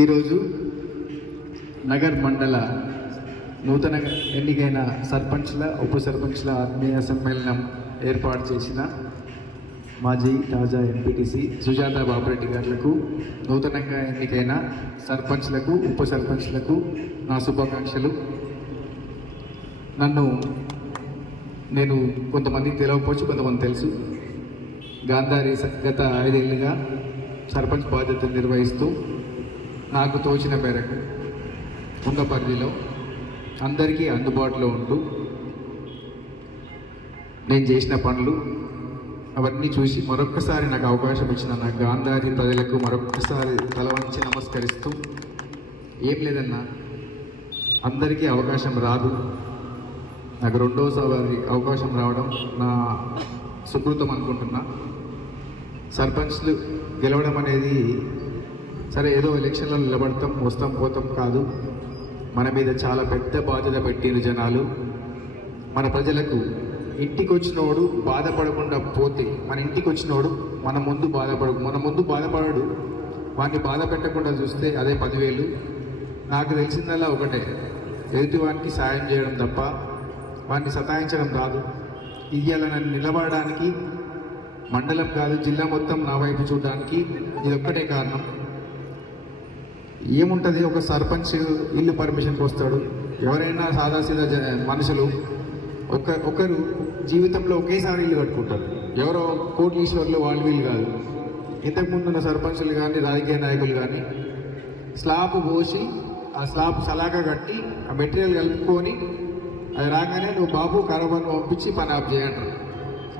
ఈరోజు నగర్ మండల నూతన ఎన్నికైన సర్పంచ్ల ఉప సర్పంచ్ల ఆత్మీయ సమ్మేళనం ఏర్పాటు చేసిన మాజీ తాజా ఎంపీటీసీ సుజాత బాపురెడ్డి గారులకు, నూతనంగా ఎన్నికైన సర్పంచ్లకు ఉప సర్పంచ్లకు నా శుభాకాంక్షలు. నేను కొంతమందికి తెలియకపోవచ్చు, కొంతమంది తెలుసు. గాంధారి గత 5 ఏళ్ళుగా సర్పంచ్ బాధ్యతలు నిర్వహిస్తూ నాకు తోచిన మేరకు ఉన్న పరిధిలో అందరికీ అందుబాటులో ఉంటూ నేను చేసిన పనులు అవన్నీ చూసి మరొక్కసారి నాకు అవకాశం ఇచ్చిన నా గాంధారి ప్రజలకు మరొక్కసారి తల వంచి నమస్కరిస్తూ, ఏం లేదన్నా, అందరికీ అవకాశం రాదు, నాకు రెండోసారి అవకాశం రావడం నా సుకృతం అనుకుంటున్నా. సర్పంచ్లు గెలవడం అనేది సరే ఏదో ఎలక్షన్లో నిలబడతాం, వస్తాం, పోతాం కాదు. మన మీద చాలా పెద్ద బాధ్యత పెట్టిన జనాలు. మన ప్రజలకు ఇంటికి వచ్చినోడు బాధపడకుండా పోతే, మన ఇంటికి వచ్చినోడు మన ముందు బాధపడడు, వాడిని బాధ పెట్టకుండా చూస్తే అదే 10,000. నాకు తెలిసిందల్లా ఒకటే, ఎదుటి వానికి సాయం చేయడం తప్ప వాడిని సతాయించడం రాదు. ఇవాళ నన్ను నిలబడడానికి మండలం కాదు, జిల్లా మొత్తం నా వైపు చూడడానికి ఇదొక్కటే కారణం. ఏముంటుంది, ఒక సర్పంచ్ ఇల్లు పర్మిషన్కి వస్తాడు. ఎవరైనా సాదాసీదా మనుషులు ఒకరు జీవితంలో ఒకేసారి ఇల్లు కట్టుకుంటారు. ఎవరో కోటీశ్వర్లు వాళ్ళు వీళ్ళు కాదు. ఇంతకుముందు ఉన్న సర్పంచులు కానీ రాజకీయ నాయకులు కానీ స్లాబ్ పోసి ఆ స్లాబ్ సలాగా కట్టి ఆ మెటీరియల్ కలుపుకొని అది రాగానే నువ్వు బాబు కరబాను పంపించి పని ఆఫ్ చేయంటారు.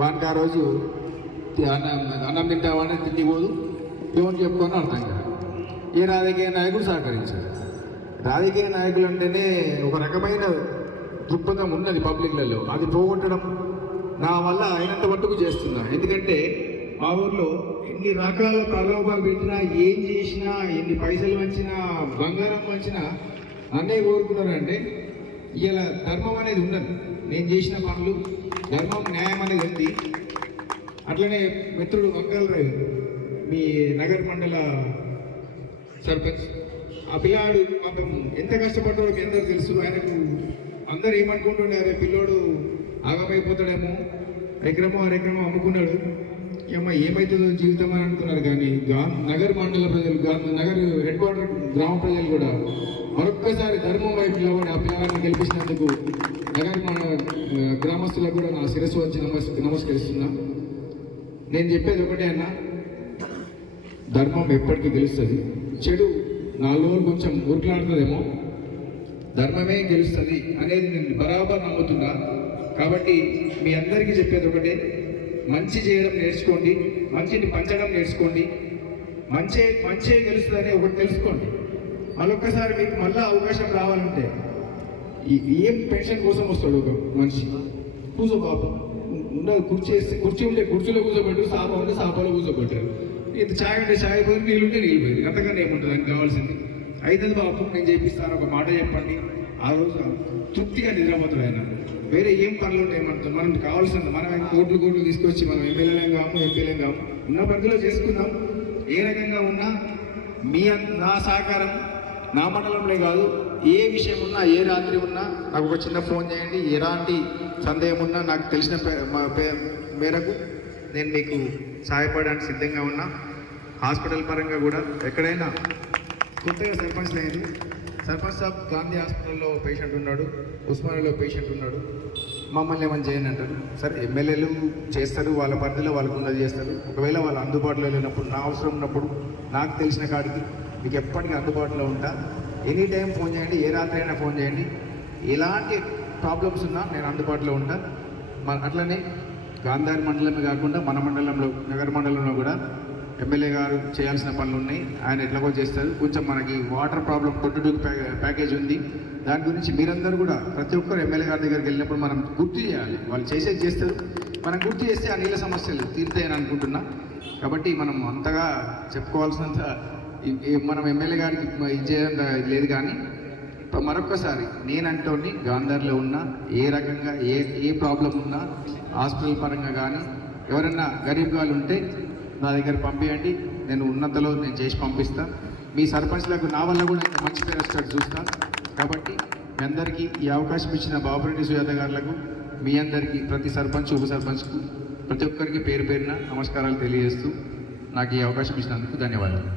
వానికి ఆ రోజు అన్నం తింటావానే తిండి పోదు, ఏమని చెప్పుకొని అర్థం కాదు. ఏ రాజకీయ నాయకుడు సహకరించారు. రాజకీయ నాయకులు అంటేనే ఒక రకమైన దృక్పథం ఉన్నది పబ్లిక్లలో, అది పోగొట్టడం నా వల్ల అయినంత మట్టుకు చేస్తున్నా. ఎందుకంటే మా ఊర్లో ఎన్ని రకాల ప్రలోభాలు పెట్టినా, ఏం చేసినా, ఎన్ని పైసలు వంచినా, బంగారం వంచినా నన్నే కోరుకున్నారంటే ఇలా ధర్మం అనేది ఉండదు. నేను చేసిన పనులు ధర్మం, న్యాయం అనేది ఉంది. అట్లనే మిత్రుడు వంకాలరావు, మీ నగర్ మండల సర్పంచ్, ఆ పిల్లాడు పాపం ఎంత కష్టపడ్డాడో మీ అందరూ తెలుసు. ఆయనకు అందరు ఏమనుకుంటుండే, అరే పిల్లోడు ఆగమైపోతాడేమో, ఎకరమో అరెకరమో అమ్ముకున్నాడు, ఏమో ఏమవుతుందో జీవితం అని అనుకున్నారు. కానీ నగర్ మండల ప్రజలు, నగర్ హెడ్ క్వార్టర్ గ్రామ ప్రజలు కూడా మరొక్కసారి ధర్మం వైపు నిలబడి ఆ పిల్లగాన్ని గెలిపించినందుకు నగర్ మండల గ్రామస్తులకు కూడా నా శిరస్సు వచ్చి నమస్కరిస్తున్నా. నేను చెప్పేది ఒకటే అన్నా, ధర్మం ఎప్పటికీ గెలుస్తుంది. చెడు 4 రోజులు కొంచెం ఊరుకులాడుతుందేమో, ధర్మమే గెలుస్తుంది అనేది నేను బరాబర్ నమ్ముతున్నా. కాబట్టి మీ అందరికీ చెప్పేది ఒకటే, మంచి చేయడం నేర్చుకోండి, మంచిని పంచడం నేర్చుకోండి. మంచే గెలుస్తుందని ఒకటి తెలుసుకోండి. మరొక్కసారి మీకు మళ్ళీ అవకాశం రావాలంటే ఏం పెన్షన్ కోసం వస్తాడు ఒక మనిషి, కూర్చో బాబు, ఉండదు కుర్చీ ఉంటే కుర్చీలో కూర్చోబెట్టారు, సాప ఉంటే సాపలో కూర్చోబెట్టారు, ఇంత ఛాయ్ ఉంటే ఛాయ్ పోయి, నీళ్ళుంటే నీళ్ళు పోయి, అంతకన్నా ఏముంటుంది అని కావాల్సింది. అయితే బాబు నేను చేపిస్తాను, ఒక మాట చెప్పండి. ఆ రోజు తృప్తిగా నిద్రపోతాడు ఆయన. వేరే ఏం పనులు ఉంటాయి మనతో, మనం కావాల్సింది. మనం కోట్లు తీసుకొచ్చి మనం ఎంపీలేం కాము, ఉన్న పరిధిలో చేసుకుందాం. ఏ రకంగా ఉన్నా నా సహకారం నా మండలంలో కాదు, ఏ విషయం ఉన్నా, ఏ రాత్రి ఉన్నా నాకు ఒక చిన్న ఫోన్ చేయండి. ఎలాంటి సందేహం ఉన్నా నాకు తెలిసిన మేరకు నేను మీకు సహాయపడడానికి సిద్ధంగా ఉన్నా. హాస్పిటల్ పరంగా కూడా ఎక్కడైనా కొత్తగా సర్పంచ్ లేదు, సర్పంచ్ సాబ్ గాంధీ హాస్పిటల్లో పేషెంట్ ఉన్నాడు, ఉస్మానియాలో పేషెంట్ ఉన్నాడు, మమ్మల్ని ఏమని చేయండి అంటారు. సరే, ఎమ్మెల్యేలు చేస్తారు, వాళ్ళ పరిధిలో వాళ్ళకు ఉన్నది చేస్తారు. ఒకవేళ వాళ్ళు అందుబాటులో లేనప్పుడు, నా అవసరం ఉన్నప్పుడు, నాకు తెలిసిన కాడికి మీకు ఎప్పటికీ అందుబాటులో ఉంటా. ఎనీ టైం ఫోన్ చేయండి, ఏ రాత్రి అయినా ఫోన్ చేయండి. ఎలాంటి ప్రాబ్లమ్స్ ఉన్నా నేను అందుబాటులో ఉంటా. అట్లనే గాంధారి మండలమే కాకుండా మన మండలంలో, నగర మండలంలో కూడా ఎమ్మెల్యే గారు చేయాల్సిన పనులు ఉన్నాయి. ఆయన ఎట్లాగో చేస్తారు. కొంచెం మనకి వాటర్ ప్రాబ్లం, పొట్టుడు ప్యాకేజ్ ఉంది. దాని గురించి మీరందరూ కూడా ప్రతి ఒక్కరు ఎమ్మెల్యే గారి దగ్గరికి వెళ్ళినప్పుడు మనం గుర్తు చేయాలి. వాళ్ళు చేసేది చేస్తారు, మనం గుర్తు చేస్తే ఆ నీళ్ళ సమస్యలు తీరుతాయని అనుకుంటున్నా. కాబట్టి మనం అంతగా చెప్పుకోవాల్సినంత మనం ఎమ్మెల్యే గారికి ఇది చేయడం లేదు. కానీ మరొక్కసారి నేనంటోని గాంధారిలో ఉన్నా, ఏ రకంగా ఏ ప్రాబ్లం ఉన్నా, హాస్పిటల్ పరంగా కానీ ఎవరన్నా గరీబ్ గారు ఉంటే నా దగ్గర పంపించండి. నేను ఉన్నంతలో నేను చేసి పంపిస్తాను. మీ సర్పంచ్లకు నా వల్ల కూడా ఇంకా మంచి పేరు వచ్చేటట్టు చూస్తాను. కాబట్టి మీ అందరికీ ఈ అవకాశం ఇచ్చిన బాబురెడ్డి సుజాత గారులకు, మీ అందరికీ, ప్రతి సర్పంచ్ ఉప సర్పంచ్కు ప్రతి ఒక్కరికి పేరు పేరున నమస్కారాలు తెలియజేస్తూ నాకు ఈ అవకాశం ఇచ్చినందుకు ధన్యవాదాలు.